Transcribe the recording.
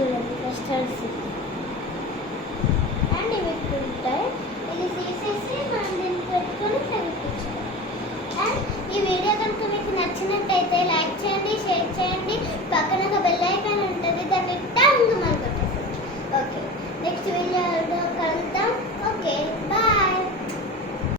చూడండి custards and ఇవి ఉంటాయి. ఇది తీసేసి మనం దీన్ని పెట్టుకొని చదివించాలి. అండ్ ఈ వీడియో కనుక మీకు నచ్చినట్టయితే లైక్ చేయండి, షేర్ చేయండి, పక్కన ఒక బెల్ ఐకాన్ ఉంటుంది దాన్ని